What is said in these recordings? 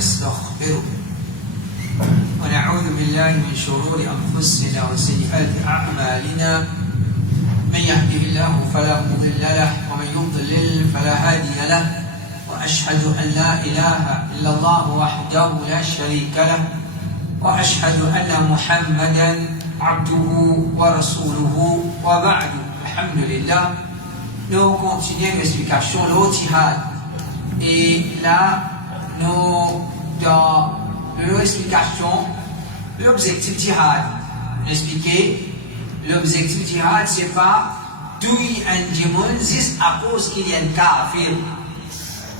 ونستغفره ونعوذ بالله من شرور أنفسنا وسيئات أعمالنا من يهده الله فلا مضل له ومن يضلل فلا هادي له وأشهد أن لا إله إلا الله وحده لا شريك له وأشهد أن محمدا عبده ورسوله وبعد الحمد لله. Nous continuons l'explication de l'Otihad. Et là, nous, dans l'explication, l'objectif jihad, expliquer, l'objectif jihad, c'est pas tuer un démon juste à cause qu'il y a un kafir.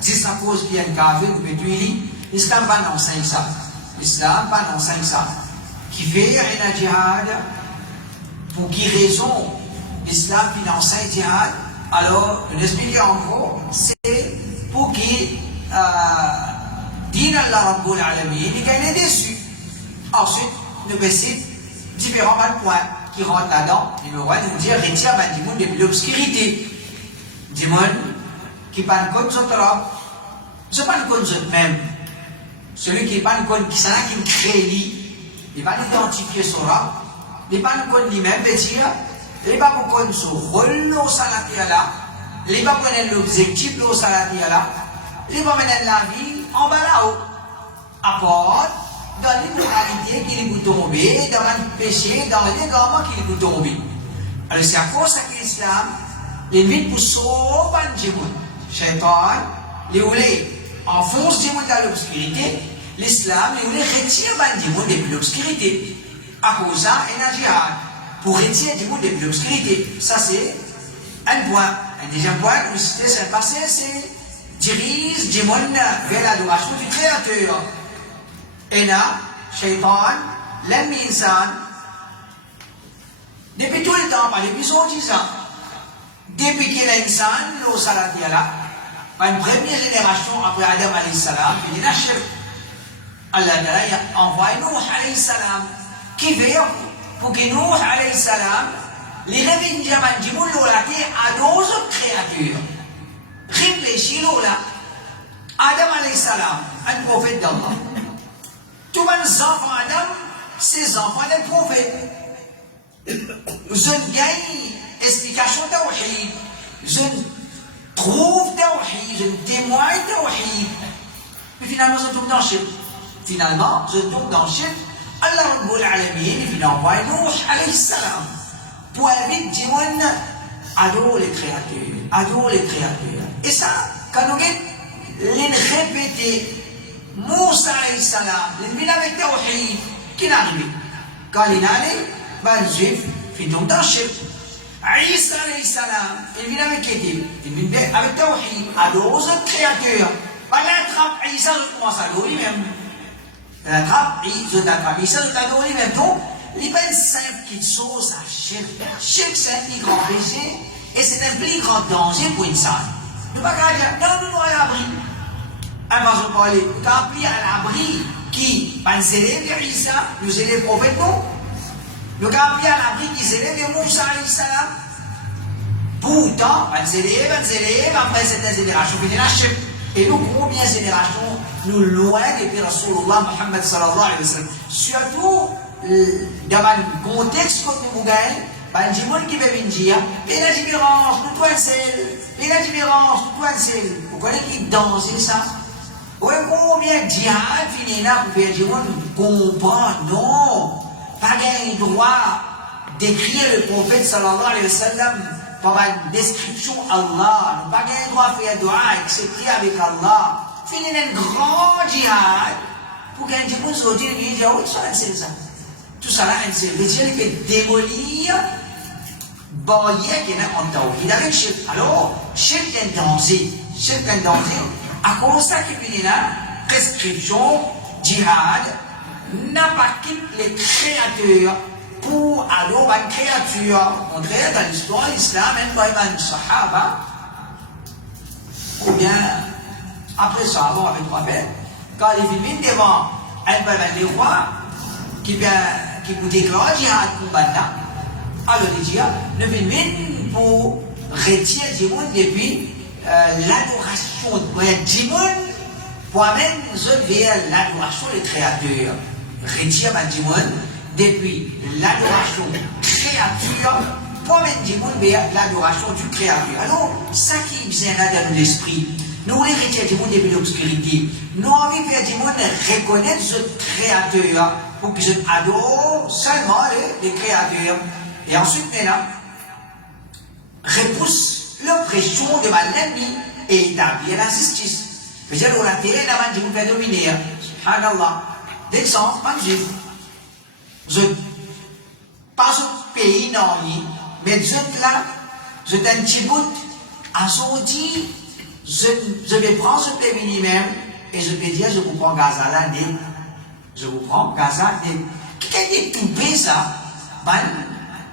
Juste à cause qu'il y a un kafir, vous pouvez tuer. L'islam pas enseigne ça. L'islam pas enseigne ça. Qui fait un jihad, pour qui raison l'islam qui enseigne jihad? Alors, nous expliquons en gros, c'est pour qui Din Allah Rabbul Alamin, il est déçu. Ensuite, nous baissons différents points qui rentrent là-dedans. Numéro 1, nous dire retire du monde de l'obscurité. Du monde qui pas de compte sur l'homme, ce n'est pas de compte sur même. Celui qui n'est pas de compte qui s'en a qui crée lui, il va l'identifier sur l'homme, il n'est pas de compte lui-même, veut dire. Il va pas prendre son rôle au salarié là, il va prendre l'objectif au salarié là, il va mener la vie en bas là-haut. Apporte dans l'immoralité qu'il est tombé, dans le péché, dans l'égarement qu'il est tombé. Alors c'est à cause de l'islam, les nuits pour sauver le monde. Shaitan, les voulait enfoncer le monde dans l'obscurité, l'islam, les voulait retirer le monde depuis l'obscurité. À cause de ça, il y a un jihad. Pour retirer du monde depuis l'obscurité. Ça, c'est un point. Un deuxième point, comme c'était c'est le passé, c'est dirige du monde vers l'adoration du Créateur. Et là, Shaitan, l'homme insan, depuis tout le temps, par l'épisode 10 ans, depuis qu'il est insan, nous salati là, par une première génération après Adam alayhi salam, il dit Nachir, Allah a envoyé Nuh alayhi salam, qui veille pour que Nuh alayhi salam, les réveille du monde à d'autres créatures. Réfléchis là. Adam alayhi salam, un prophète d'Allah. Tous les enfants d'Adam, ces enfants d'un prophète. Je gagne explication tawhid. Je trouve tawhid. Je témoigne tawhid. Puis finalement, je tombe dans le shirk. Finalement, je tombe dans le shirk. Allah Rabbul Alamin, finalement, Nuh alayhi salam, pour inviter du monde à adorer les créatures. Adorer les créatures. Et ça, quand nous répétons, Moussa alayhi salam, il vient avec Tawhid, qui est arrivé. Quand il est allé, les Juifs, ils tombent dans le shirk. Isa alayhi salam, il vient avec Kédim, il vient avec Tawhid, adorer les créatures. Il attrape Isa, il commence à adorer lui-même. Il attrape Isa, il adore lui-même. Donc, il n'est pas une simple petite chose à shirk. Shirk, c'est un plus grand péché, et c'est un plus grand danger pour une salle. Nous ne pouvons pas dire, non, nous, à l'abri. Un va se parler, quand il y a l'abri qui va nous élève vers Isa, nous élève prophète, non. Nous quand il y a l'abri qui s'élève vers Moussa alayhi salam. Pourtant, va nous élève, après cette génération, il y a la chef. Et nous, combien de générations, nous loin depuis Rasulullah Muhammad sallallahu alayhi wa sallam. Surtout, dans le contexte que nous gagnons, il y a des gens qui veulent venir, et la différence, nous toi et la différence, nous toi vous connaissez qui danger ça? Vous voyez combien de djihad finit là pour faire des gens comprendre? Non, pas gain droit d'écrire le prophète sallallahu alayhi wa sallam par une description Allah. Pas gain droit de faire dua, accepter avec Allah. Finit un grand djihad pour qu'un djihad se dise, il dit, oh, c'est ça. Tout ça là, c'est le djihad qui démolir barrière qui est en tawhid avec shirk. Alors, shirk est un danger. Shirk est un danger. À cause de ça qui finit là, prescription, djihad, n'a pas quitté les créateurs pour adorer une créature. On dirait dans l'histoire de l'islam, même dans les Sahaba, ou bien après ça, avant avec Raphaël, quand il vient devant un roi qui vous déclare djihad pour Banda, alors il dit, ne vient pour retirer du monde depuis l'adoration du monde pour amener vers l'adoration des créateurs. Retire Mandimoun depuis l'adoration créature pour amener vers l'adoration du créateur. Alors, ça qui vient là dans l'esprit, nous voulons retirer du monde depuis l'obscurité. Nous avons envie de faire du monde reconnaître ce créateur pour que je adore seulement les créateurs. Et ensuite, maintenant, repousse l'oppression de l'ennemi et établir la justice. C'est-à-dire que l'intérêt n'a pas de faire dominer. Subhanallah. D'exemple, pas juif. Je passe au pays, non, mais je là, je t'ai un petit bout à sortir. Je vais prendre ce pays même et je vais dire, je vous prends Gaza l'année. Je vous prends Gaza l'année. Qui a tout ça?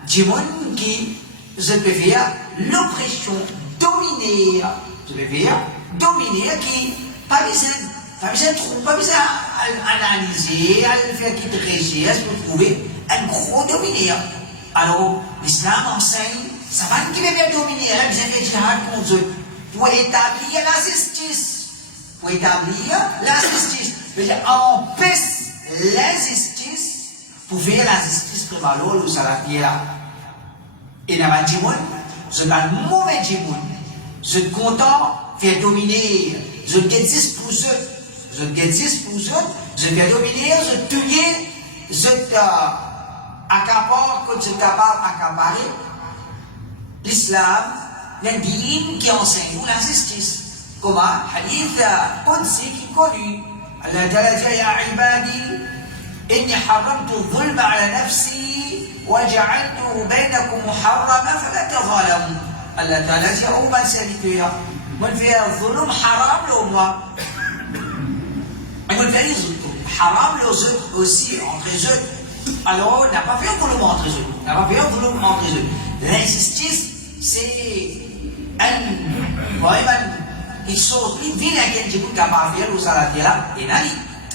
Du monde qui, je peux faire l'oppression, dominer. Je vais faire dominer qui, pas besoin d'analyser, à faire qui te recherche pour trouver un gros dominer. Alors, l'islam enseigne, ça va qui veut faire dominer, là, vous avez jihad contre eux. Pour établir la justice. Pour établir la justice. C'est-à-dire, empêche l'injustice pour faire la justice prévaloir au salafie là. Et dans le monde, je suis un mauvais monde. Je suis content de faire dominer. Je existe pour eux. Je existe pour eux. Je fais dominer, je tue, je accapare quand je suis capable d'accaparer. L'islam, l'indine qui enseigne la justice. Comme un hadith Qudsi qui est connu. Allah Ta'ala dit Ya ibadi, inni haramtu dhulma ala nafsi wa ja'altuhu bainakum muharrama fala tazalamu. Allah Ta'ala dit oh ma serviteur, moi je fais un dhulm haram le moi. Et moi je fais haram les autres aussi entre eux. Alors on n'a pas fait un dhulm entre eux. On n'a pas fait un dhulm entre eux. L'injustice c'est vraiment une chose, une vie laquelle je vous capable de faire au saladier là, et nani,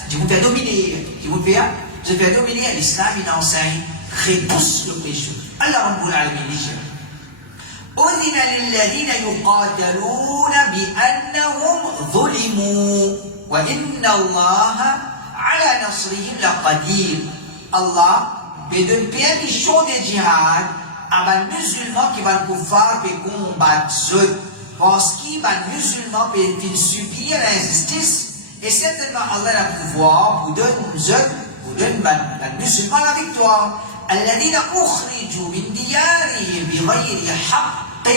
je vous fais dominer, je fais dominer l'islam, il enseigne, repousse le péché. Allah Rabbul Alamin dit أذن للذين يقاتلون بأنهم ظلموا وإن الله على نصرهم لقدير. Allah donne permission de djihad à un musulman qui va pouvoir combattre parce qu'il va musulman peut subir l'injustice et certainement Allah a le pouvoir pour donner un musulman la victoire. الذين أخرجوا من ديارهم بغير حق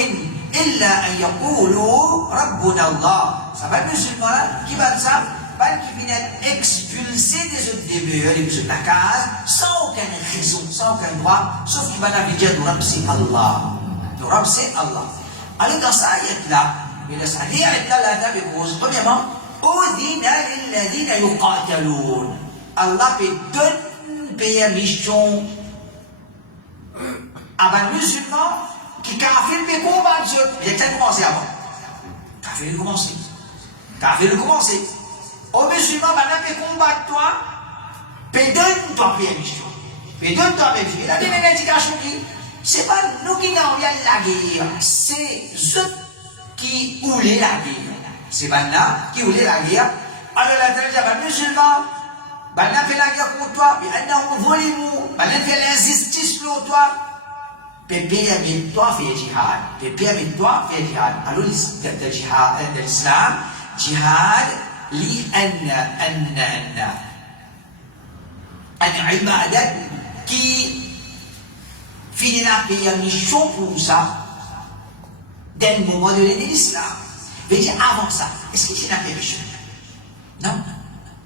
إلا أن يقولوا ربنا الله. Ça va musulman qui va ça, qui vient expulsé des autres demeures, de la case, sans aucune raison, sans aucun droit, sauf qu'il va dire le Rabb c'est Allah. Le Rabb c'est Allah. Alors dans ça ayat-là, mais dans ça ayat-là, la table pose, premièrement, أذن للذين يقاتلون. Allah peut donner permission à un musulman qui kafir peut combattre Dieu. Il a peut-être commencé avant. Kafir a commencé. Kafir a commencé. Au musulman, maintenant peut combattre toi, peut donner toi permission. Peut donner toi permission. Il a donné une indication qui, c'est pas nous qui n'avons rien la guerre, c'est eux qui voulaient la guerre. C'est pas nous qui voulaient la guerre. Alors la terre dit à un musulman, maintenant fait la guerre contre toi, puis maintenant on vole les mots, maintenant fait l'injustice pour toi. Pépé avec toi fait jihad. Pépé avec toi fait jihad. Alors le jihad de l'islam, jihad li an ibadat qui finit la permission pour ça d'un moment donné de l'islam. Mais dire avant ça, est-ce qu'il y a une permission? Non,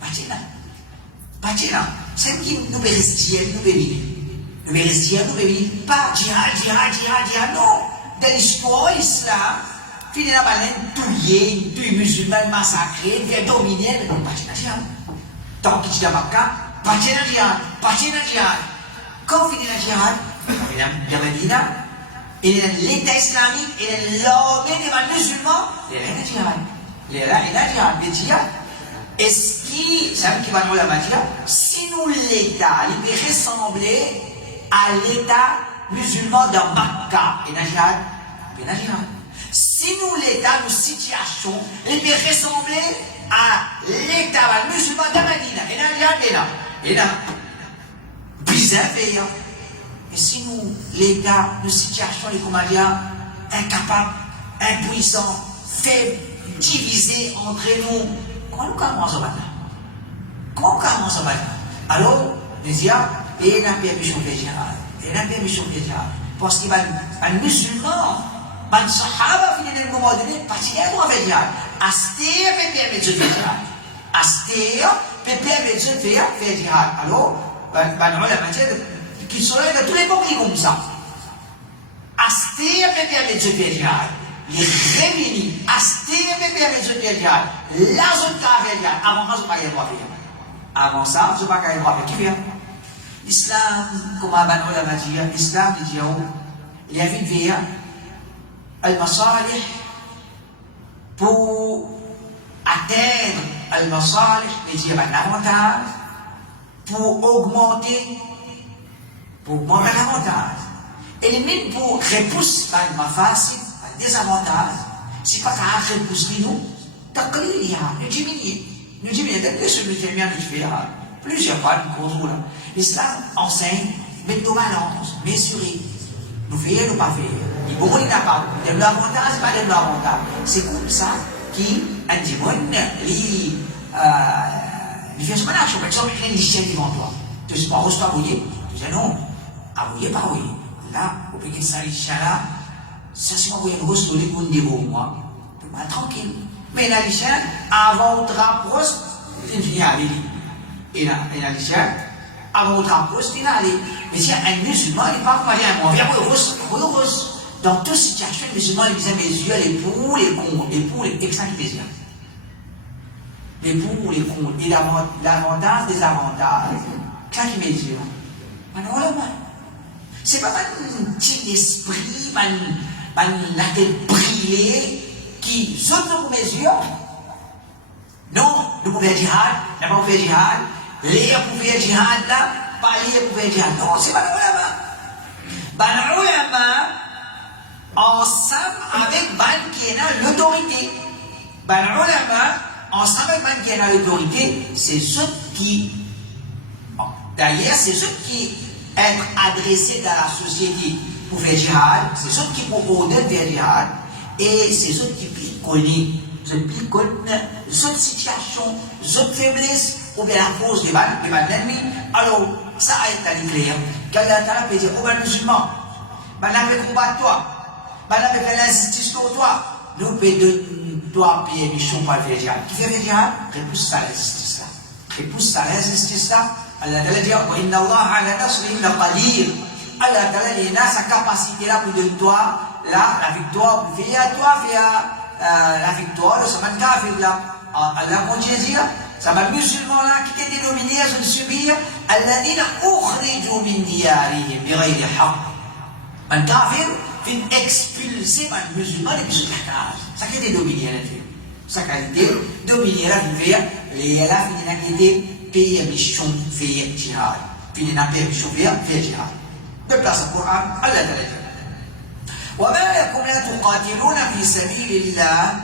pas de là. C'est qui nous restions, nous bénissons. Mais restiens, nous bénissons pas jihad, non. Dans l'histoire islam, finit la baleine touillée, tous les musulmans massacrés, fait dominer, pas de jihad. Tant qu'il y a pas de jihad. Quand finit la jihad, il y a Medina, il y a l'État islamique, il y a l'armée des musulmans, il y a la jihad. Le jihad, est-ce qui, c'est un qui va nous la matière, si nous l'État, il peut ressembler à l'État musulman de Makkah, et jihad. Si nous l'État, nos situations, il peut ressembler à l'État musulman de Madina. Et là, bizarre. Et si nous, l'État, nos situations, les commandants, incapables, impuissants, faibles, divisés entre nous, comment nous commençons maintenant? Comment nous commençons maintenant? Alors, nous disons, et la permission fédérale. Et la permission fédérale. Parce qu'il y a un musulman, un sahaba, qui à un moment donné, parce qu'il y a un droit fédéral. Astir, peut permettre de fédéral. Astir, peut permettre de fédéral. Alors, qui sont là de tous les bons qui comme ça. Astir, peut permettre de fédéral. Les réunis, Astir, peut permettre de fédéral. La zone fédéral. Avant ça, je ne pas y droit faire. Avant ça, je ne pas y droit faire. Qui fait? L'islam, comme Aban Ulama dit, l'islam dit, il y a vite via al-masalih pour atteindre al-masalih, il y a un avantage pour augmenter l'avantage. Et même pour repousser un mafasid, un désavantage, c'est pas qu'à repousser nous, nous diminuer. Nous diminuer, dès que celui qui est bien, nous fait plusieurs fois, nous contrôlons. L'islam enseigne, mettre nos balances, mesurer. Nous faisons, nous pas faire. Il faut qu'on n'a pas. De l'avantage, pas de l'avantage. C'est comme ça qui, un démon, il fait ce qu'on a. Par exemple, il y a des chiens devant toi. Tu ne sais pas, on ne pas bouiller. Tu dis non, à bouiller, pas bouiller. Là, au pied de ça, les chiens là, ça c'est moi, vous avez un pour dévouer moi. Tranquille. Mais là, les chiens, avant de rapprocher, il vient à aller. Et là, les chiens, avant de rapprocher, il vient à aller. Mais si un musulman, il parle comme un vient heureux. Dans toute situation, le musulman, il disait mes yeux, les pour, les contre, les pour, les extrêmes plaisirs. Les pour, les contre, et l'avantage des avantages. Qu'est-ce qui mes yeux? C'est pas un petit esprit, la tête brillée, qui saute pour mes yeux. Non, nous pouvons faire jihad, nous pouvons faire jihad, l'air pour faire jihad là, pas l'air pour faire jihad. Non, c'est pas le ulama. Ensemble avec ban qui a l'autorité. Ban ulama, ensemble avec ban qui a l'autorité, c'est ceux qui, d'ailleurs, c'est ceux qui être adressés dans la société pour faire jihad, c'est ceux qui proposent de faire jihad, et c'est ceux qui connaissent. Je connais cette situation, cette faiblesse, ou bien la cause des balles ennemis. Alors, ça a été clair. Quand Allah peut dire, oh ben musulman, ben là, peut combattre toi, ben là, peut faire l'injustice pour toi. Nous, peut de toi, payer mission pour le faire jihad. Qui fait le jihad? Repousse ça l'injustice là. Repousse ça l'injustice là. Allah Ta'ala dit, wa inna Allah ala nasrihim la qadir. Allah Ta'ala dit, il a sa capacité là pour de toi, là, la victoire, pour faire à toi, la victoire, ça m'a kafir là. Allah continue à dire, ça m'a musulman là qui était dénominé à se subir, alladhina ukhriju min diyarihim bighayri haqq. Un kafir fait expulser un musulman et puis se cache. Ça qui était dominé à la vie. Ça qui a été dominé à la vie, les là qui était payé mission faire jihad. Fini na payé mission faire jihad. De place au Coran, Allah Ta'ala dit. وما لكم لا تقاتلون في سبيل الله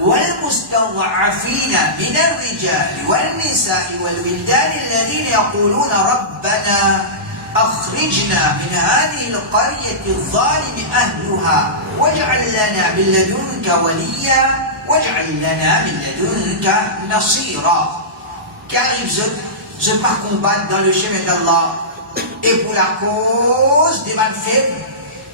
والمستضعفين من الرجال والنساء والولدان الذين يقولون ربنا أخرجنا من هذه القرية الظالم أهلها واجعل لنا من لدنك وليا واجعل لنا من لدنك نصيرا. Car ils se pas combattre dans le chemin d'Allah et pour la cause des mal faibles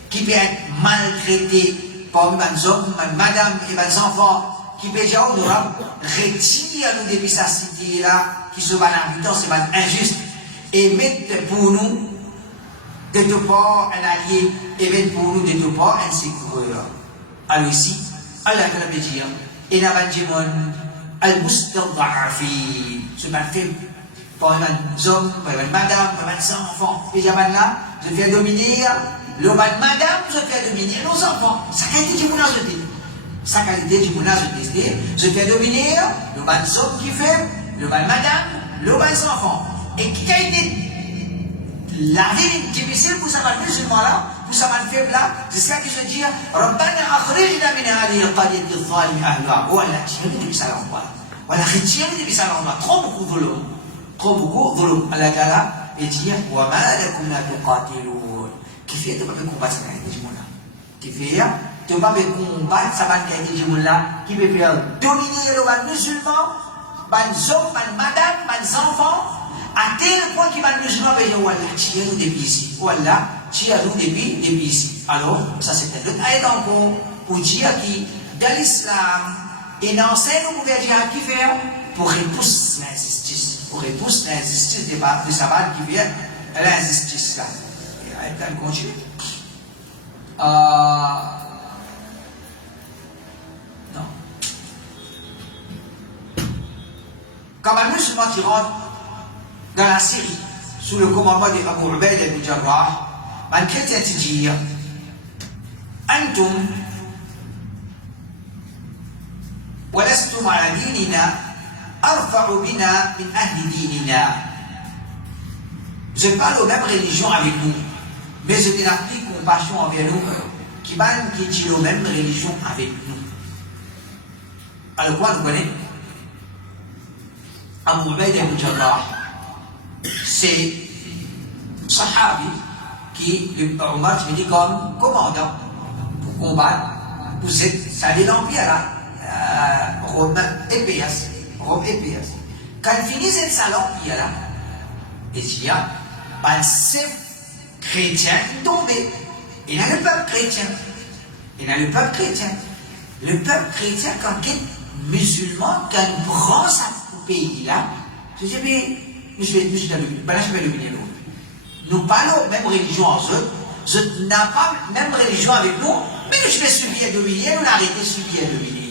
qui peut être maltraité par mes hommes, madame et mes enfants, qui peut dire, nous retire-nous depuis sa cité là, qui se bat en temps, c'est injuste, et mettre pour nous de tout part un allié, et mettre pour nous de tout part un secours. Alors ici, Allah peut dire, et la banjimon, al-mustad'afin, ce mal fait, par mes hommes, par mes madame, par mes enfants, et là, je viens dominer. Le madame, je fais dominer nos enfants. Sa qualité du mounage de Sa qualité du mounage de je fais dominer le bas homme qui fait, le bas madame, le bas enfant. Et qui a été la vie difficile pour sa musulman là, pour sa faible là, c'est ça qui se dit, Rabbana akhrijna min hadhihi al-qaryati adh-dhalimi ahluha. Oh Allah, tu veux dire ça là ou pas? Voilà, retirer des messages en bas. Trop beaucoup de volume. Trop beaucoup de volume. Allah Ta'ala, et dire, wa ma lakum la tuqatiloun. Qui fait, tu ne peux pas combattre ça avec les gens là. Qui fait, tu ne peux pas combattre ça avec les gens là. Qui peut faire dominer les musulmans, les hommes, les madames, les enfants, à tel point qu'ils vont musulmans, ils vont dire, voilà, tirez-nous depuis ici. Voilà, tirez-nous depuis ici. Alors, ça c'était le ayat encore pour dire que dans l'islam, et dans ce nous pouvons dire qui faire pour repousser l'injustice. Pour repousser l'injustice de sabbat qui vient l'injustice là. Et elle continue. Non. Quand un musulman qui rentre dans la Syrie, sous le commandement d'Abu Ubaid ibn Jarrah, un chrétien te dit أنتم ولستم على ديننا أرفع بنا من أهل ديننا. Je parle aux mêmes religions avec nous, mais je n'ai plus compassion envers nous qui est aux mêmes religions avec nous. Alors quoi, vous connaissez Abu Ubaid ibn Jarrah, c'est Sahabi qui, Omar, je me dis comme commandant pour combattre pour cette salle de l'Empire là. Rome épéas. Quand il finit cette salle d'Empire là, il y a un chef chrétien tombé. Il y a le peuple chrétien. Le peuple chrétien, quand il est musulman, quand il prend sa pays là, je dis, mais je vais illuminer nous. Nous parlons même religion en eux. Je n'ai pas même religion avec nous, mais je vais subir et dominer, nous arrêter de subir et dominer.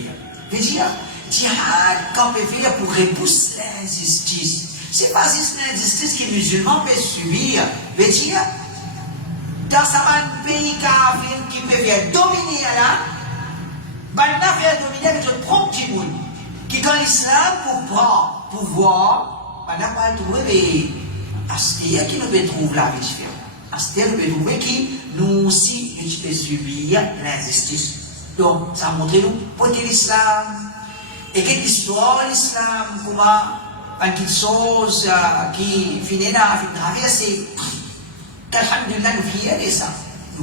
Je veux dire, djihad, quand on peut faire pour repousser l'injustice. C'est pas juste l'injustice que les musulmans peuvent subir. Je veux dire, dans un pays qui peut faire dominer là, maintenant faire dominer avec notre propre petit monde. Qui quand l'islam pour prendre pouvoir, on n'a pas trouvé Astia qui nous peut trouver la vie différente. Astia nous peut trouver qui nous aussi nous peut subir l'injustice. Donc, ça montre nous pour l'islam. Et quelle histoire l'islam, comment quelque chose qui finit là, qui traverse. Alhamdulillah, nous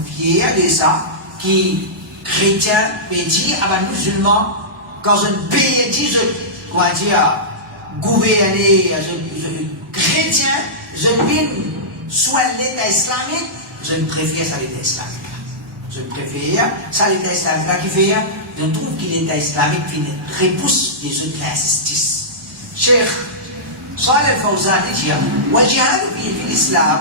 fiers de ça. Qui chrétien peut dire à un musulman, quand un pays dit, comment dire, gouverner, chrétien, je viens soit l'État islamique, je préfère ça l'État islamique. Je préfère ça l'État islamique qui fait, je trouve que l'État islamique repousse les autres l'injustice. Cheikh Salih al-Fawzan dit, والجهاد في الإسلام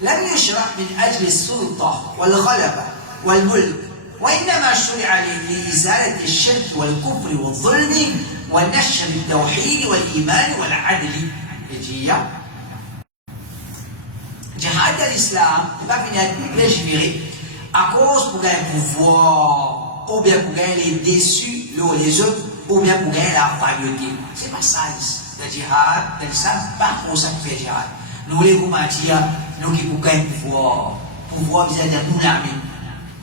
لم يشرع من أجل السلطة والغلبة والملك، وإنما شرع لإزالة الشرك والكفر والظلم ونشر التوحيد والإيمان والعدل. Jihad de l'islam n'est pas fini à légiférer à cause pour gagner pouvoir, ou bien pour gagner les déçus, les autres, ou bien pour gagner la royauté. C'est pas ça le jihad de l'islam, pas pour ça qu'on fait jihad. Nous voulons dire, nous qui pour gagner pouvoir vis-à-vis de nous l'armée.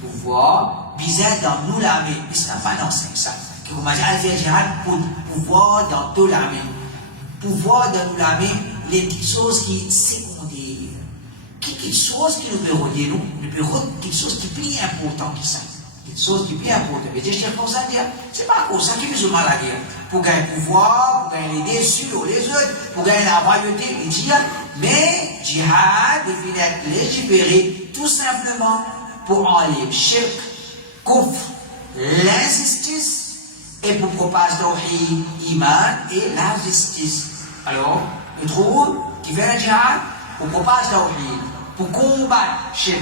Pouvoir vis-à-vis de nous l'armée. Mais ce n'est pas dans ça. Que vous m'avez dit, faire jihad pour pouvoir dans toute l'armée. Pouvoir dans nous l'armée, les petites choses qui secondaires. Quelque chose qui nous peut relier, quelque chose qui est plus important que ça. Quelque chose qui est plus important. Mais je cherche comme ça à dire, c'est pas comme ça qui nous mal la guerre. Pour gagner le pouvoir, pour gagner les déçus, les autres, pour gagner la royauté, les djihad. Mais djihad devait être légiféré tout simplement pour enlever shirk, kufr, l'injustice et pour propager tawhid, iman et la justice. Alors, je trouve qu'il fait le djihad pour propager tawhid, pour combattre shirk,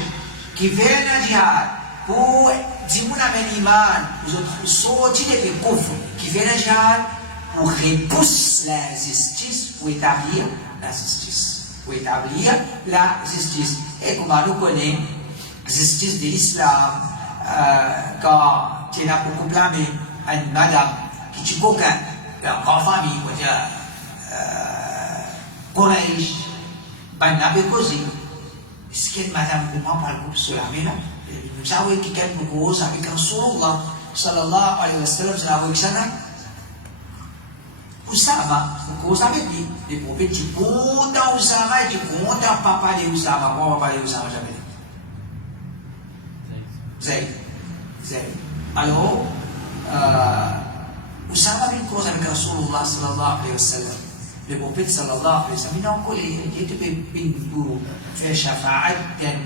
qui fait le djihad pour dire mon iman, pour sortir des kufr, qui fait le djihad pour repousser l'injustice, pour établir la justice. Pour établir la justice. Et comme nous connaissons la justice de l'islam, quand tu as beaucoup blâmé à une madame qui tue quelqu'un, une grande famille, on va dire, Quraysh, ben n'avait causé. Est-ce que madame comprend par le groupe sur l'armée là? Nous savons qu'il y a beaucoup avec un Rasulullah sallallahu alayhi wa sallam, c'est la voie que ça n'a. Usama, vous savez dit, les prophètes, tu comptes Usama, tu comptes papa de Usama, moi papa de Usama, jamais dit. Zayd. Alors, Usama bin cause avec Rasulullah sallallahu alayhi wa sallam. Le prophète sallallahu alayhi wa sallam, il a encore les deux pintu faire syafa'at dan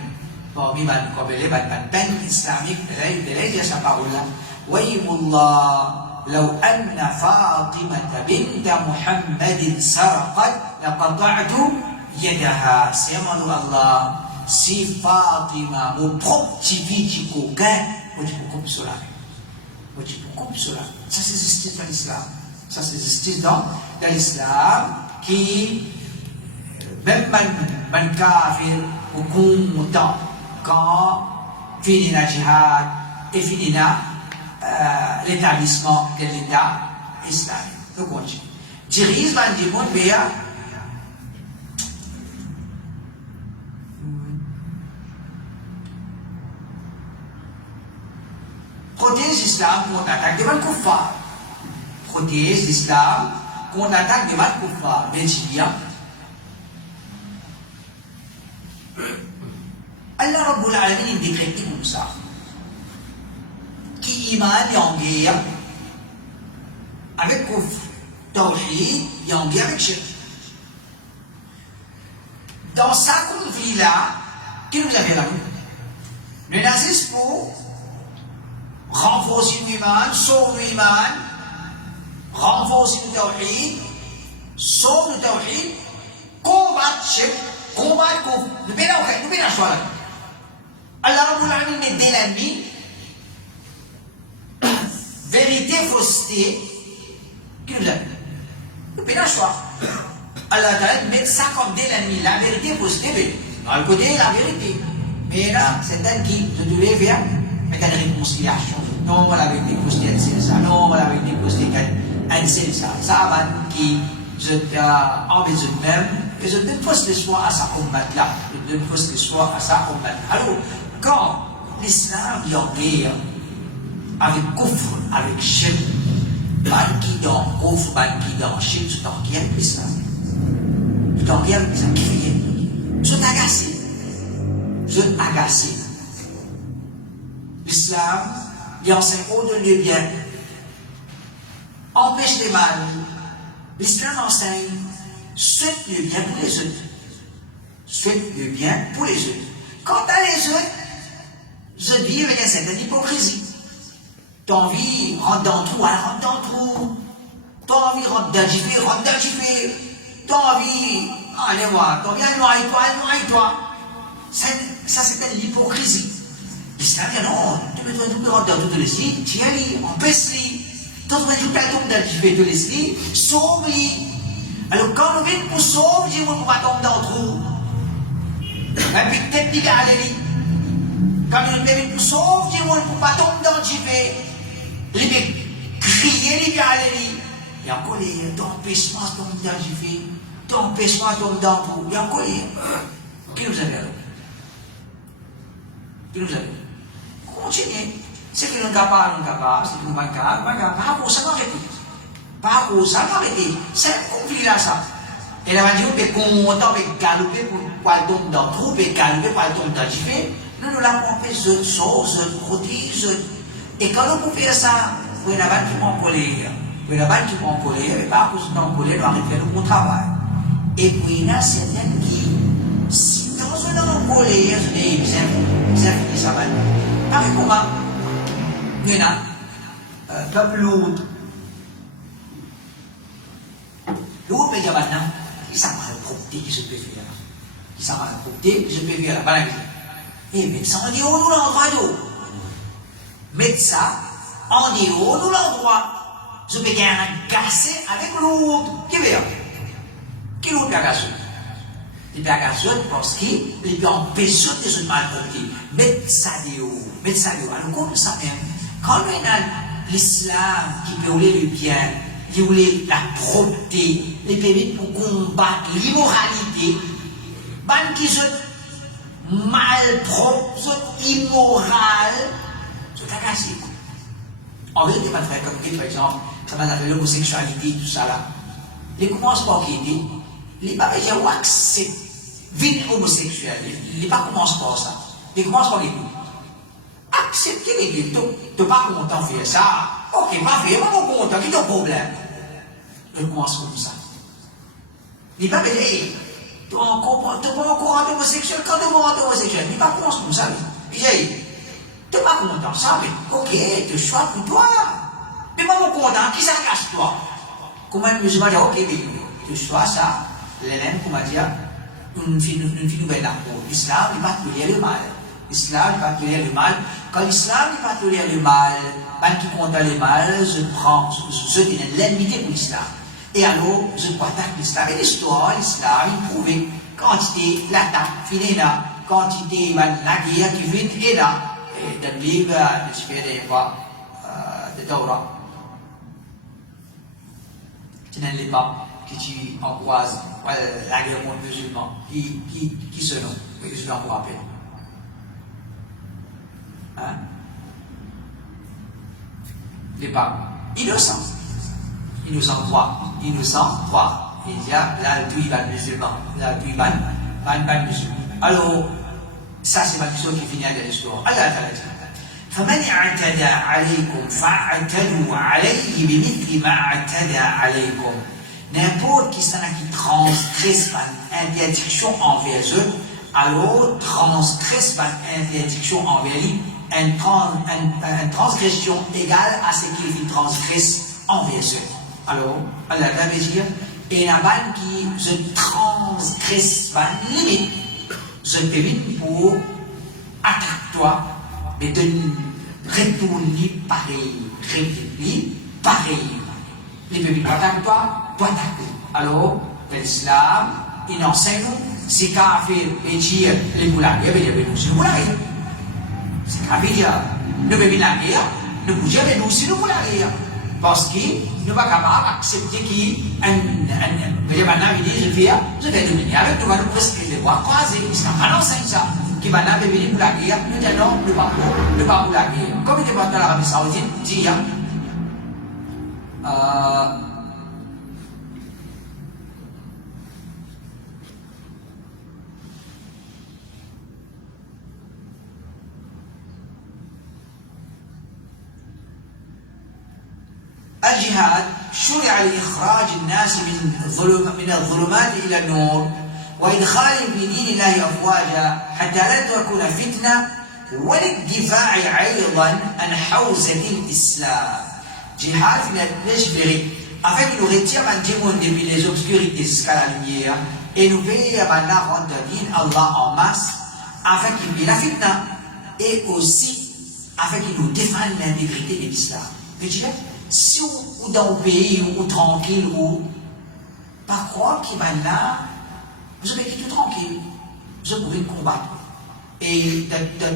parmi ban qabile ban islamique de l'aide sa parole. Waymullah لو أن فاطمة بنت محمد سرقت لقطعت يدها. سيما الله si Fatima mon propre TV du coquin, moi je peux couper cela. Ça c'est justice dans l'islam. Ça c'est justice dans l'islam qui même man kafir au content quand finit la jihad et finit l'établissement de l'État islamique. Donc on dit, dirige van die monde bien. Protège l'islam contre l'attaque devant le kuffar. Protège l'islam contre l'attaque devant le kuffar. Mais Allah Rabbul Alamin décrète comme ça. Qui iman est en guerre avec kufr, tawhid est en guerre avec shirk. Dans sa conflit-là, qui nous a fait là? Le nazisme pour renforcer l'iman, sauver l'iman, renforcer le tawhid, sauver le tawhid, combattre shirk, combattre kufr. Nous venons à choix là. Allah Rabbul Alamin met de l'ennemi. Vérité, fausseté, qui nous a dit? Nous pouvons choix. Allah met ça comme de l'ennemi, la vérité, fausseté, dans le côté, la vérité. Mais là, c'est elle qui devait faire une réconciliation. Non, la vérité, fausseté, c'est ça. Non, la vérité, fausseté, c'est ça. Ça va qui, je envie de même, et je donne fausse l'espoir à sa combattre là. Je donne fausse l'espoir à sa combattre. Alors, quand l'islam est en guerre, avec kufr, avec shirk, ban qui dans kufr, ban qui dans shirk, tout en guerre avec l'islam. Tout en guerre avec l'islam, qui fait? Tout agacé. Tout agacé. L'islam, il enseigne au-delà du bien, empêche les mal. L'islam enseigne, souhaite le bien pour les autres. Souhaite le bien pour les autres. Quant à les autres, je dis avec une certaine hypocrisie. T'as envie, rentre dans le trou, elle rentre dans le trou. T'as envie, rentre dans le jiffé, rentre dans le jiffé. T'as envie, allez voir, t'as envie, allez voir avec toi. Ça c'est une hypocrisie. L'islam dit non, tu peux rentrer dans toutes les lits, tiens-les, empêche-les. T'as envie, tu peux tomber dans le jiffé, tu laisses-les, sauve-les. Alors quand on vient pour sauver, dis-moi pour pas tomber dans le trou. Et puis peut-être qu'il y a les lits. Quand on vient pour sauver, dis-moi pour pas tomber dans le jiffé. Les mecs crier les gars, il y a encore les empêchements de tomber dans le jiffé, d'empêchements de tomber dans le trou. Il y a encore les. Qui nous avait alors? Qui nous avait? Continuez. C'est que nous n'avons pas, c'est que nous n'avons pas pour ça m'arrêter. Pas pour ça m'arrêter. C'est un conflit là, ça. Et là, on dit, on peut galoper pour aller tomber dans le trou, on peut galoper pour aller tomber dans le jiffé. Nous l'avons empêché de choses, de protéger. Et quand on peut faire ça, vous avez qui prend en colère. Vous avez qui prend en colère, et pas pour en colère, nous arrivons à faire le bon travail. Et puis il y a certaines qui, si dans une colère, je dis, bien fini ça va. Par exemple, il y en a, peuple l'autre. L'autre peut dire maintenant, il s'en va protéger, qui se peut faire. Il s'en va protéger, qui se peut faire. Voilà. Et mais ça, on dit, oh, nous l'endroit d'eau. Mettre ça en dehors de l'endroit. Je peux gagner un cassé avec l'autre. Qui veut? Qui l'autre peut agasser? Il peut agasser parce qu'il peut empêcher des autres mal portés. Mettre ça dehors. Mettre ça dehors. Alors, comme ça même, quand on a l'islam qui peut voler le bien, qui voulait la propreté, les permis pour combattre l'immoralité, ban qui sont malpropres, sont immoral, sont agacés. En vérité, pas très comme par exemple, ça m'a appelé l'homosexualité, tout ça là. il commence par quitter, il n'est pas dire ouais, c'est vite homosexuel, il n'est pas commence par ça. Il commence par l'écoute. Accepter l'écoute, tu n'es pas content de faire ça. Ok, pas faire, pas content, quel est ton problème? Il commence comme ça. Il n'est pas dire, hey, tu n'es pas encore homosexuel, quand tu vas homosexuel, il n'est pas commence comme ça. Il dit, hey, tu n'es pas content de ça, mais ok, tu choisis pour toi. Mais pas content, qui ça casse toi? Comment le musulman dit, ok, tu choisis ça, l'élève, comment dire, une fille nouvelle d'amour. L'islam n'est pas toléré le mal. L'islam n'est pas toléré le mal. Quand l'islam n'est pas toléré le mal, ben qui condamne le mal, je donne l'ennemité pour l'islam. Et alors, je attaque l'islam. Et l'histoire, l'islam, il prouve quantité, l'attaque, finie là, quantité, la guerre qui vient est là. Et dans le livre, je fais des fois, de Torah. Tu n'as pas qui encourage la guerre contre les musulmans, qui se nomme, les musulmans vous rappellent. Hein? Les papes, innocents. Innocents quoi? Innocents quoi? Il y a là tout il va musulman, là tout il va musulman. Alors, ça c'est ma question qui finit avec l'histoire. Allah Ta'ala dit فمن اعتدى عليكم فاعتدوا عليه بمثل ما اعتدى عليكم. N'importe qui transgresse une interdiction envers eux, alors transgresse une interdiction envers lui, une transgression égale à ce qu'il transgresse envers eux. Alors, Allah va dire, et la banne qui je transgresse une limite, je te limite pour attaquer toi, mais de retourner pareil, retourner pareil. Les bébés attaquent toi, toi attaques. Alors, l'islam, il enseigne nous, c'est qu'à faire et dire les boulagues, il y avait nous aussi les boulagues. C'est qu'à faire le bébé la guerre, nous bougeons avec nous aussi les boulagues. Parce que nous ne sommes pas capables d'accepter qu'il maintenant il dit, je vais dominer avec toi, nous presque les voir croiser. L'islam enseigne ça. Qui va n'a venir pour la guerre, nous disons non, ne pas pour la guerre. Comme il est dans l'Arabie Saoudite, dit الجهاد شرع لإخراج الناس من الظلمات إلى النور وإدخالهم في دين الله أفواجا حتى لا تكون فتنة والدفاع أيضا عن حوزة الإسلام. Jihad l'esprit afin qu'il nous retire un démon depuis les obscurités jusqu'à la lumière et nous veille maintenant rendre din Allah en masse afin qu'il vienne la fitna et aussi afin qu'il nous défende l'intégrité de l'islam. C'est-à-dire, si ou dans un pays ou tranquille ou pas croire qu'il va là, vous avez tout tranquille, vous pouvez combattre. Et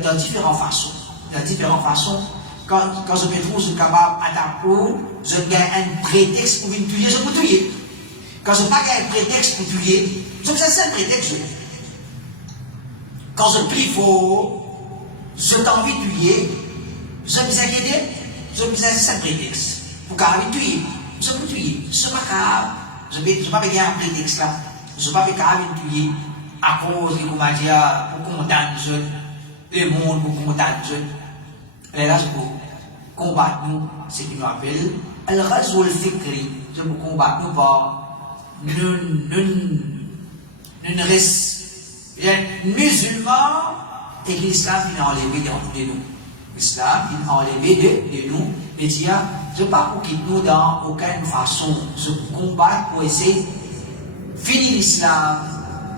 dans différentes façons. Dans différentes façons, quand je me trouve capable d'attaquer, je gagne un prétexte pour me tuer, je peux tuer. Quand je n'ai pas un prétexte pour tuer, je me sens un prétexte. Quand je prie fort, je t'ai envie de tuer, je me sens inquiété, je me sens un prétexte. Pour carrément tuer, je peux tuer. Je ne suis pas capable, je ne vais pas gagner un prétexte là. Je ne vais pas carrément tuer à cause de comment dire, pour condamner le monde, pour condamner les jeunes. Et là, je peux combattre nous, ce qui nous appelle Al-Ghazw al-Fikri. Je peux combattre nous par nous reste musulmans et l'islam qui est enlevé de nous. L'islam qui est enlevé de nous. Et dire, je ne veux pas quitter nous dans aucune façon. Je combat pour essayer de finir l'islam.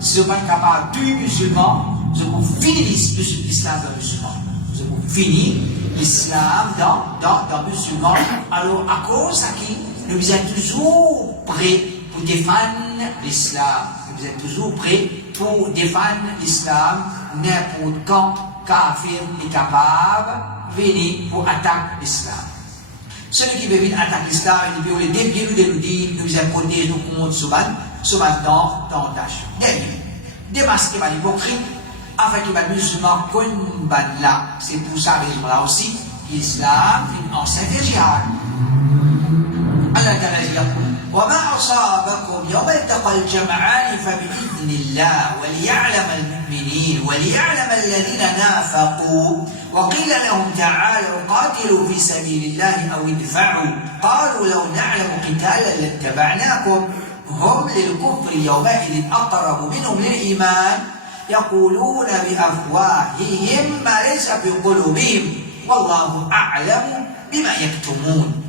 Si je ne suis pas capable de tuer les musulmans, je peux finir l'islam dans les musulmans. Je peux finir l'islam dans les musulmans. Alors, à cause de qui, nous sommes toujours prêts pour défendre l'islam. Nous sommes toujours prêts pour défendre l'islam. N'importe quand, kafir est capable de venir pour attaquer l'islam. Celui qui veut venir attaquer l'islam, il veut dévier nous de nous dire, nous sommes protégés contre ce matin dans tâche. Dernier, démasquer par l'hypocrite, afin que les musulmans connaissent là. C'est pour ça, raison-là aussi, l'islam est en saint jihad. Allah Ta'ala dit, وما أصابكم يوم التقى الجمعان فبإذن الله وليعلم المؤمنين وليعلم الذين نافقوا وقيل لهم تعالوا قاتلوا في سبيل الله أو ادفعوا قالوا لو نعلم قتالا لاتبعناكم هم للكفر يومئذ أقرب منهم للإيمان يقولون بأفواههم ما ليس في قلوبهم والله أعلم بما يكتمون.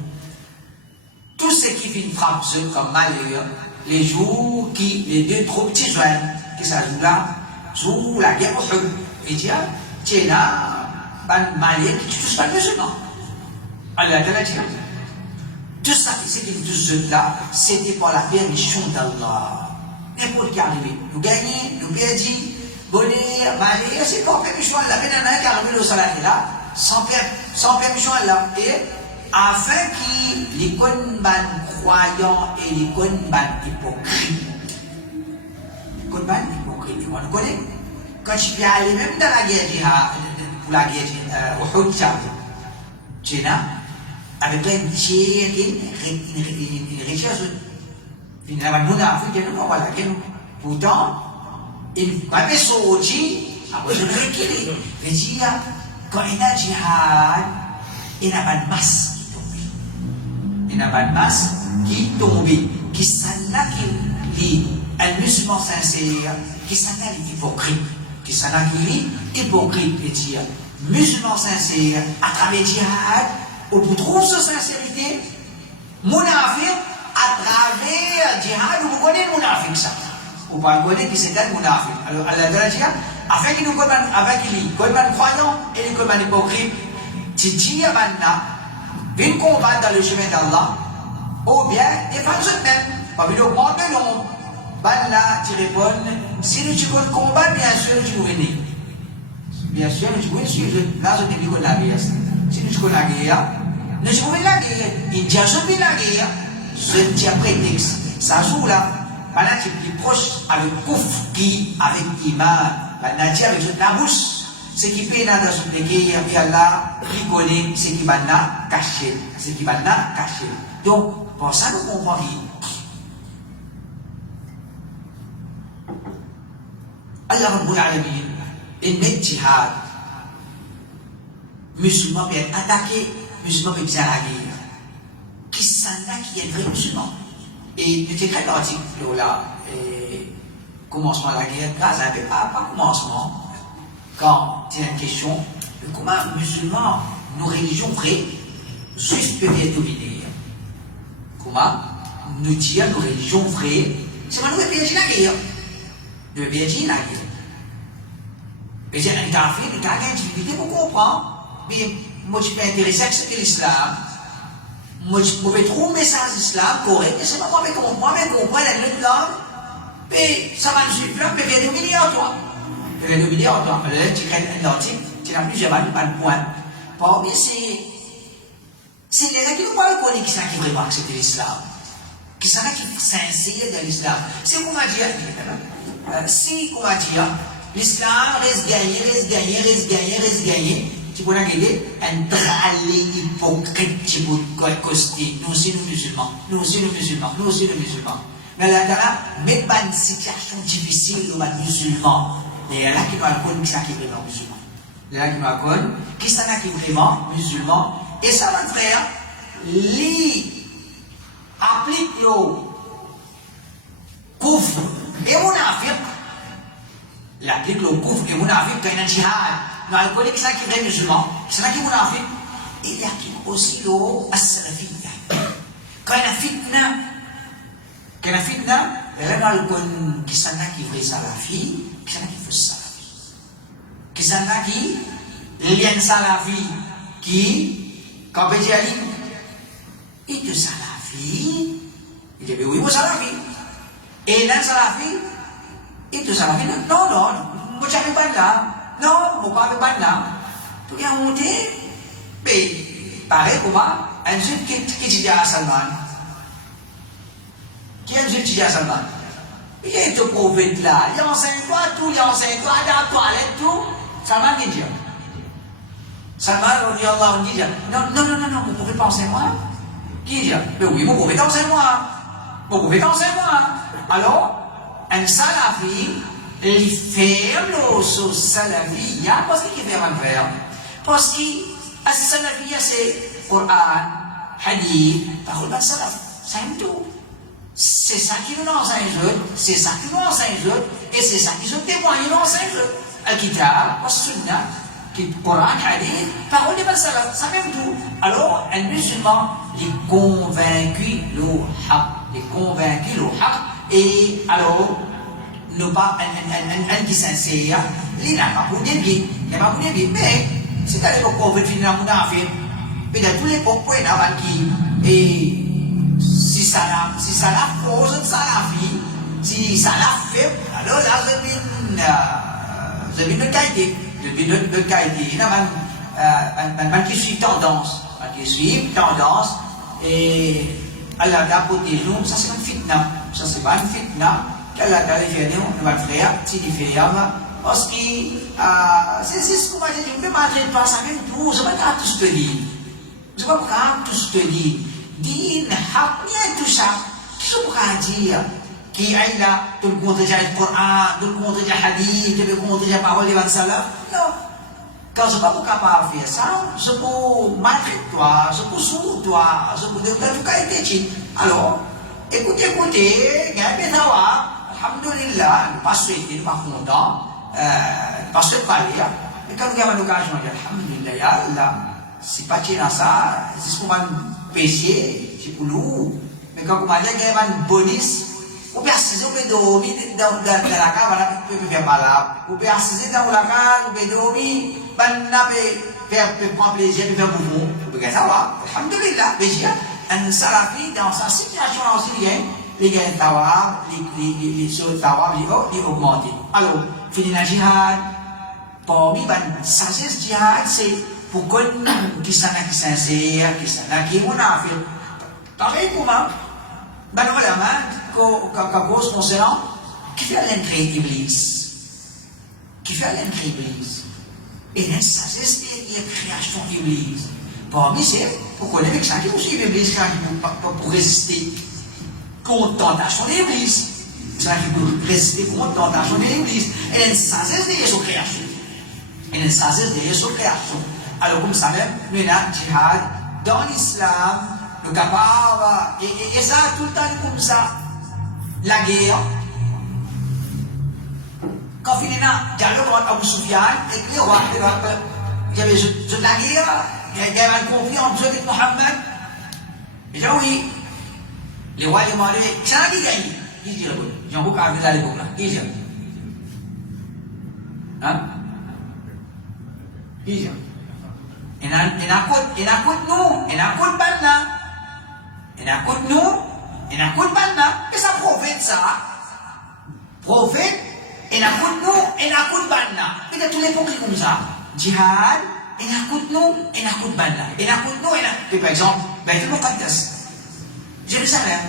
Tout ce qui fait une frappe comme malheur, les jours qui, les deux trop petits jeunes qui s'ajoutent là, jouent la guerre au feu. Et dire, tiens là, ban malheur qui touche pas le musulman. Allah te l'a dit. Tout ça, c'est qu'ils touchent là, c'était pour la permission d'Allah. N'importe qui arrive, nous gagnons, nous perdons, bonheur, malheur, c'est pour permission d'Allah. Mais il y en a qui arrivent au salaire là, sans permission d'Allah. Et afin qu'il les connaisse croyants et les connaisse hypocrites. Les connaisse hypocrites, on le connaît. Quand tu viens aller même dans la guerre, pour la guerre, au Houd, tu es là, avec plein de tirs, une richesse, il n'y a pas de monafik, on va la guerre. Pourtant, il va me sortir, après je le récupère. Il dit, quand il y a djihad, il n'y a pas de masse. Il n'y a pas de masse qui tombe, qui s'en a qui un musulman sincère, qui s'en a l'hypocrite, qui s'en a qui hypocrite, et dire musulman sincère, à travers le djihad, on trouve sa sincérité, monafik, à travers le djihad, vous connaissez monafik ça. Vous connaissez qui c'est le monafik. Alors, à la djihad, afin qu'il nous connaisse, avec lui, connaisse croyant et les connaisse hypocrite, tu dis à maintenant, viens combattre dans le chemin d'Allah, ou bien défendre eux-mêmes. Pas bien augmenter le nom. Ben là, tu réponds, si tu veux combattre, bien sûr, tu veux venir. Bien sûr, tu veux suivre. Là, je te dis qu'on a la guerre. Si tu connais la guerre, ne tu veux la guerre. Il dit, je veux la guerre. Je tiens prétexte. Ça joue là. Maintenant, tu es plus proche avec Kouf qui, avec Iman. Maintenant, tu es avec la bouche. Ce qui fait dans ce guerre, et Allah rigoler, ce qui va là caché. Ce qui va là caché. Donc, pour ça, nous comprenons. Allah Rabbul Alamin, il met djihad. Musulman peut être attaqué, musulman peut être à la guerre. Qui s'en a qui est vrai musulman? Et nous écrit l'article là, commencement de la guerre, grâce à pas commencement. Quand il y a une question de comment musulmans, nos religions vraies, juste peuvent être dominées. Comment nous dire nos religions vraies, c'est pas nous qui perdons la guerre. Nous perdons la guerre. Mais j'ai un café, une activité pour comprendre. Mais moi, je suis intéressé à accepter l'islam. Moi, je pouvais trouver un message d'islam correct, mais c'est pas moi qui comprends, mais comprendre la langue. Mais ça va nous suivre, mais bien dominer en toi. Il y a 2 milliards de dollars. Tu crées un article, tu n'as plus jamais de point. Parmi c'est les gens qui ne parlent pas qui sont qui vraiment accepter l'islam. Qui sont là qui s'insèrent dans l'islam. C'est comment dire, si, comment dire, l'islam reste gagné, tu peux regarder un drôle hypocrite, tu peux coster. Nous aussi nous musulmans. Mais là, même pas une situation difficile aux musulmans. Il y a là qui nous racontent qui sont vraiment musulmans. Il y a là qui nous racontent qui sont vraiment musulmans. Et ça, mon frère, lui applique le koufr et monafik. Il applique le koufr et monafik quand il y a un djihad. Nous racontent qui sont vraiment musulmans, qui sont monafik. Et il y a aussi le as-salafiyya. Quand il y a fitna, il y a là qui sont vraiment salafi. Qui sont qui font salafi? Qui sont qui lien salafi qui quand il dit il te salafi il dit oui moi salafi et dans salafi il te salafi non moi j'avais pas là non moi pas là tout bien monté mais pareil comment un jeune qui dit à Salman qui est un jeune qui dit à Salman. Il est au prophète là, il enseigne toi tout, il enseigne toi dans la toilette tout. Salman qui dit. Salman, on dit, non, vous ne pouvez pas enseigner moi. Qui dit? Mais oui, vous pouvez enseigner moi. Vous pouvez commencer moi. Alors, un salafi, il ferme le salafiyya parce qu'il fait un faire. Parce que le salafiyya c'est Coran, Hadith, parole de salaf. C'est tout. C'est ça qui nous enseigne les autres, c'est ça qui nous enseigne les autres, et c'est ça qui nous témoigne nous enseigne les autres. Al-Kitab, Al-Sunnah, Coran, Hadith, parole de salaf, ça même tout. Alors, un musulman, il est convaincu le haq, il est convaincu le haq, et alors, ne pas un qui sincère, il n'a pas pour dévier, il n'a pas pour dévier, mais c'est à l'époque qu'on veut finir mon affaire, mais dans tous les points, il y a qui, et si ça la pose, ça la vie, si ça la fait, alors là, je vais de qualité, je vais de qualité, il y a qui suivent tendance, et Allah a protégé nous, ça c'est pas une fitna, ça c'est pas une fitna, Allah a fait nous, notre frère, si il fait parce que c'est ce qu'on m'a dit, je ne peux pas traiter pas ça même pour, je ne peux pas tout te dire, je ne peux pas tout te dire. Din hak ni itu sah. Suka dia. Qui aille là, tout le monde déjà le Coran, tout le monde déjà hadith, tout le monde déjà parole de salaf. Non. Quand je ne suis pas capable de faire ça, je peux maltraiter toi, je peux sourd toi, je peux dire que tu as été. Alors, écoutez, il y a un peu d'avoir, alhamdulillah, pas souhaité, pas content, pas souhaité parler. Mais quand nous avons l'occasion, alhamdulillah, ya Allah, c'est pas dans ça, c'est ce qu'on va péché, c'est pour nous. Mais quand vous m'avez dit un bonus, vous pouvez assister, vous pouvez dormir dans la cave, vous pouvez faire malade. Vous pouvez assister dans la cave, vous pouvez dormir, vous pouvez prendre plaisir, vous pouvez faire mouvement. Vous pouvez savoir, alhamdulillah, plaisir. Un salafi dans sa situation aussi, les gars de tawar, les choses de tawar, ils augmentent. Alors, fini la jihad, parmi la sagesse jihad, c'est pour qu'on qui s'en a qui sincère, qui s'en a qui on a fait. Pareil comment, ben voilà, qu'à cause concernant, qui fait l'entrée Iblis, qui fait l'entrée Iblis, et la sagesse de la création d'Iblis. Parmi c'est pour connaître avec ça qui vous suivez Iblis, pour résister contre la tentation d'Iblis. C'est ça qui pour résister contre la tentation d'Iblis. Et la sagesse de sa création. Et la sagesse de sa création. Alors comme ça même, nous avons djihad dans l'islam, le capable, et ça tout le temps comme ça. La guerre, quand il y a un dialogue entre Abu Sufyan et les rois, il y avait la guerre, il y avait un conflit entre eux et Mohammed. Et là oui, les rois demandaient, c'est un qui gagne. Ils disent, ils ont beaucoup à à l'époque là. Ils disent, hein? Ils disent, inakut nous, inakut banna, inakut nous, inakut banna. Et ça prophète ça, prophète, inakut nous, inakut banna. Et dans tous les points comme ça, jihad, inakut nous, inakut banna, inakut nous, inakut. Par exemple, Baitul Muqaddas, Jérusalem,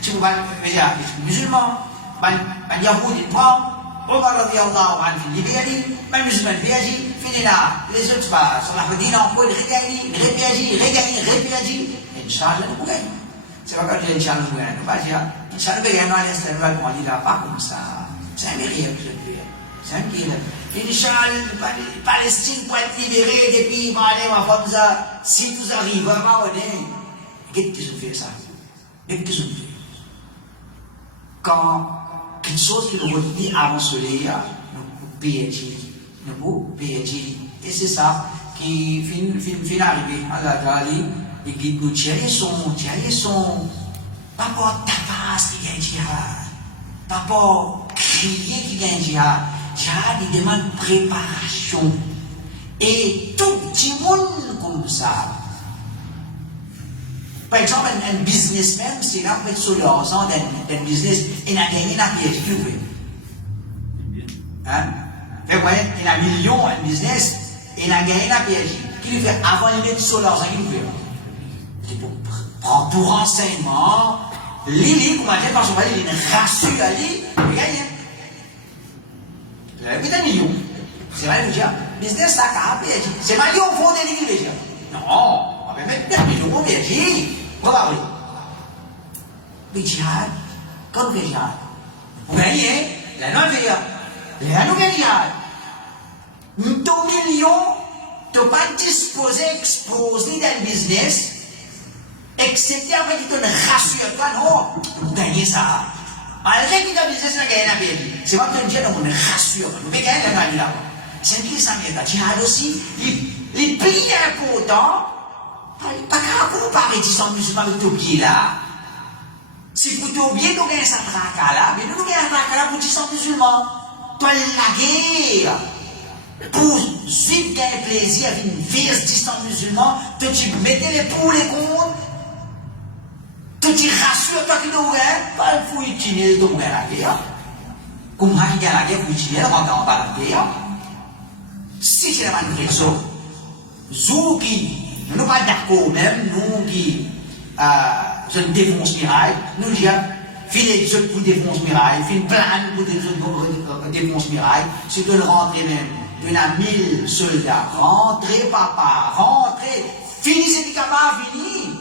tu vois, les musulmans, les Yahoudis prennent. Omar radiyallahu anhu il réagit, même musulman réagit, fini là, les autres sur la Médine encore réagit, Inch'Allah nous gagnons. C'est pas quand je dis Inch'Allah nous gagnons, pas dire Inch'Allah nous gagnons à l'instant, on dit là, pas comme ça, c'est un mérite que je veux dire, c'est un mérite. Inch'Allah, Palestine pour être libérée des pays, comme ça, si tout arrive, on va qu'est-ce qu'ils ont fait ça? Qu'est-ce qu'ils ont fait? Quand quelque chose qui nous retenait avant cela, nous PhD. Et c'est ça qui finit arrivé à la Gali, et qui nous tirer son, pas pour tapas qui gagne jihad, pas pour crier qui gagne jihad. Jihad, il demande préparation. Et tout le monde comme ça. Par exemple, un businessman, c'est là pour être sur l'argent d'un business, il a gagné la pièce, tu veux. Hein? Fait quoi, il a un million, un business, il a gagné la pièce. Qu'il lui fait avant de mettre sur l'argent, qu'il lui fait. C'est pour renseignement, Lili, comment dire, parce qu'on va dire, il a une rassure à lui, il gagne. Il a fait un million. C'est vrai, il dit, business, ça a un pièce. C'est pas lui au fond de l'église. Non, on va mettre un million au pièce. Bravo. Le djihad, comme le djihad. Vous gagnez, la non-veilleur. La nouvelle djihad. 2 millions, tu pas disposé, exposé dans le business, etc. Après, tu te rassures, toi, non, vous gagnez ça. Malgré que le business n'a gagné un pays. C'est pas que tu dis, non, on rassure. Vous pouvez gagner la gagne là. C'est qui ça, mais le djihad aussi, les pays importants, pas qu'à comparer 10 musulmans avec ton pied là. Si pour ton pied, tu gagnes ça tracas là, mais nous gagnons un tracas là pour 10 musulmans. Toi, la guerre, pour suivre gagner plaisir avec une vie 10 musulmans, tu mettez les pour les contre, tu rassures toi qui devrais, pas le fou utiliser de la guerre. Comment il y a la guerre, vous utilisez, rentrez en bas la guerre. Si c'est la manifestation, nous qui, nous ne sommes pas d'accord, même nous qui, je défonce miraille, nous disons, filer les autres pour défoncer miraille, filer plein pour défoncer miraille, c'est de rentrer même. Il y en a 1000 soldats. Rentrez, papa, rentrez. Finissez les camarades, fini.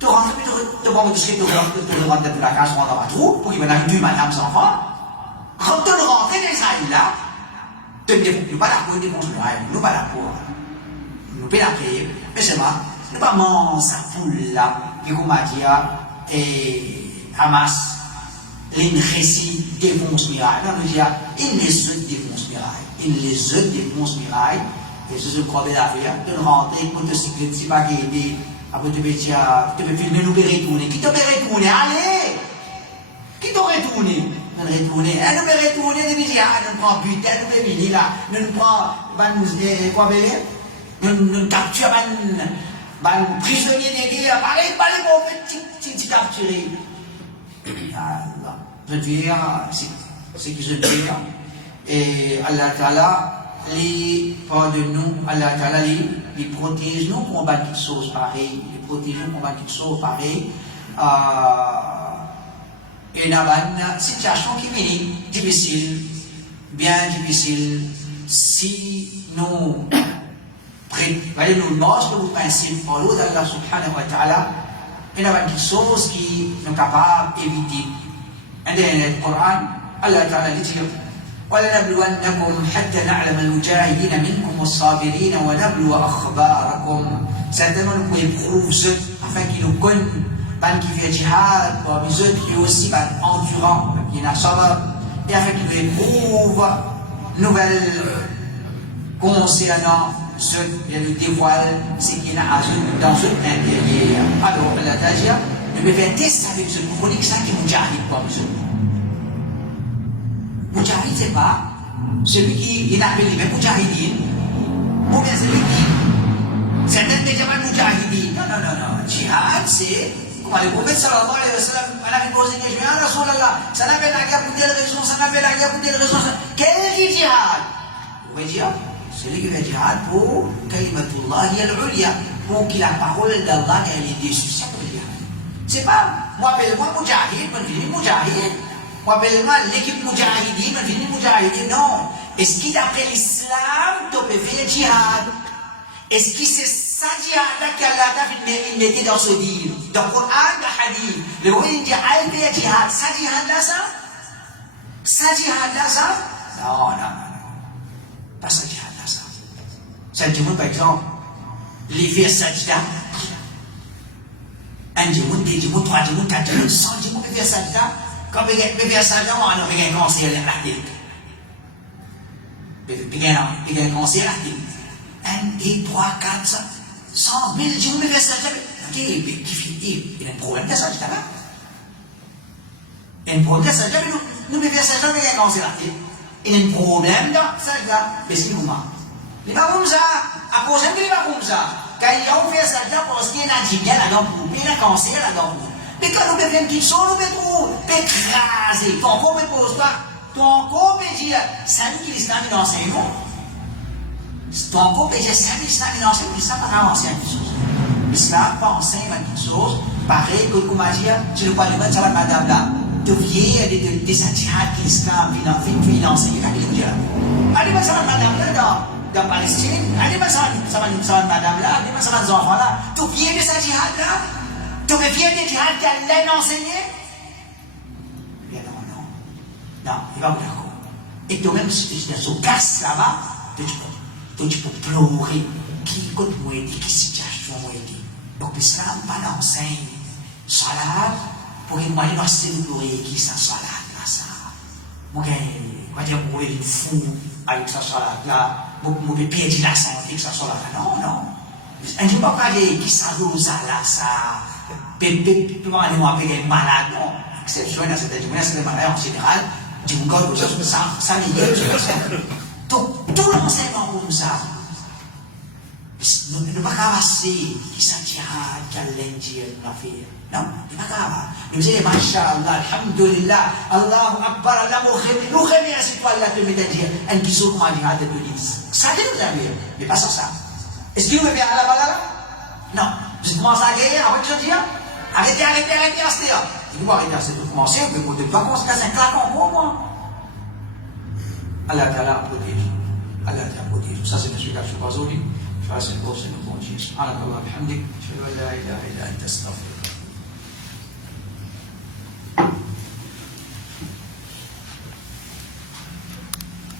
Tu rentres, tu vas rentrer pour la case, tu rentres dans ma troupe, pour qu'il y ait une madame sans enfant. Quand tu rentres dans ça, là, tu ne défonces pas la peau, défonce miraille, nous pas la peau. Nous pas la paix, mais c'est moi. Nous pas manger sa poule là, qui m'a dit, et Hamas, une récit défonce miraille. Non, nous disons, il les autres défonce miraille. Il les autres défonce miraille. Et c'est ce qu'on va faire. Tu rentres, motocyclette, si pas guidé. Après, tu peux filmer, nous retourner. Qui te retourner? Allez! Qui te retourner? Nous retourner. Nous retourner, nous disons, nous prend butin, nous venir là. Nous prend, quoi, nous capture, prisonnier de guerre. Allez, mon petit capturé. Je veux dire, c'est que je veux dire, et Allah Ta'ala, les pardonne-nous, Allah Ta'ala, les protège nous pour combattre toutes choses pareilles, les protège nous pour combattre toutes choses pareilles. Et dans une situation qui est difficile, bien difficile, si nous nous marchons le principe par l'eau d'Allah Subhanahu wa Ta'ala, il y a des choses qui sont capables d'éviter. عندنا القرآن الله تعالى يقول ولنبلونكم حتى نعلم المجاهدين منكم والصابرين ونبلو أخباركم. Certainement nous pouvons éprouver ceux afin qu'ils nous connaissent, ban qui fait jihad, parmi ceux qui aussi ban endurant, qui n'a sabr, et afin qu'ils nous éprouvent nouvelles concernant ceux qui nous dévoilent ce qui est dans ce intérieur. Alors Allah Ta'ala nous devons faire test avec ce pour connaître ça qui est Moujahid comme ce. Moujahid, c'est pas celui qui est appelé même Moujahidine, ou bien celui qui. Certains ne disent pas Moujahidine. Non. Jihad, c'est. Comme le prophète sallallahu alayhi wa sallam, on a posé des questions. Ah, Rasulallah, ça n'a pas la guerre pour telle raison, ça n'a pas la guerre pour telle raison. Quel est le jihad? Vous voyez, celui qui fait jihad pour Kalimatullah al-Ulia, pour que la parole d'Allah elle est déçue. C'est pas, moi appelle-moi Moujahid, je finis Moujahid. Moi appelle-moi l'équipe Moujahidi, je finis Moujahid. Non. Est-ce qu'il d'après l'islam, tu peux faire jihad? Est-ce que c'est ça jihad qu'Allah t'a mis dans ce livre? Dans le Coran, dans le hadith. Le roi il dit, allez faire jihad. Ça jihad là, ça? Ça jihad là, ça? Non. Pas ça jihad là, ça. Ça dit, par exemple, les faire sajda. 1 jimout, 2 jimout, 3 jimout, 4 jimout, 100 jimout, on peut faire sajda. Quand on peut faire sajda, on a un conseil à la tête. Il y a un conseil à la tête. 1, 2, 3, 4, 100, 1000 jimout, on peut faire sajda. Il y a un problème de sajda là. Il y a un problème de sajda, mais nous pouvons faire sajda avec un conseil à la tête. Il y a un problème de sajda, mais c'est nous. Il n'est pas comme ça. À cause de il n'est pas comme ça. Quand il a fait ça, parce qu'il y a un jigel là-dedans pour il y a un cancer là-dedans. Mais quand nous faisons une petite chose, nous pouvons écraser. Ton corps ne pose pas. Ton corps peut dire, c'est lui qui l'islam est enseigne. Ton corps peut dire, c'est lui qui l'islam est enseigne. L'islam n'a pas enseigné quelque chose. L'islam pas enseigné quelque chose. Pareil que, comme je dis, tu ne peux pas dire, ça va madame là. Tu viens de cette jihad qui l'islam finance. Allez, ça va madame là dans Palestine, allez, ça va madame là, allez, ça va les enfants là. Tu viens de cette jihad là, tu viens de jihad qu'Allah a enseigné. Non, il va vous d'accord. Et toi-même, si tu es dans ce casse là-bas, tu peux pleurer. Qui compte moi dit, qui situation moi dit. Donc l'islam, pas l'enseigne. Salat, pour que moi, il va se pleurer qui ça salat là, ça. Moi, je vais être fou avec sa salat là. Moi, je vais perdre la santé avec sa salat là. Non, non. On ne peut pas parler qui ça rosa là, ça. Moi, je vais être malade, non. Exception dans cette journée, c'est les malades en général. Du coup, ça n'est pas. Donc, tout l'enseignement comme ça. Nous ne pas passer qui s'attira, qui a lundi, la fille. Non, il pas capable. Nous disons, Masha'Allah, Alhamdulillah, Allahu Akbar, Allah nous remercie pour Allah te mettre à dire, un bisou comme un djihad de Tunis. Ça dit nous avez, mais pas sur ça. Est-ce que vous voulez faire à la balle? Non. Vous commencez à gagner avant de dire, arrêtez, restez là. Si vous arrêtez, c'est de commencer, vous ne pouvez pas commencer à faire un claquant pour moi. Allah Ta'ala protège. Allah Ta'ala protège. Ça, c'est une explication pas aujourd'hui. فاسق وصل وجيه سبحانك اللهم وبحمدك اشهد ان لا اله الا انت استغفرك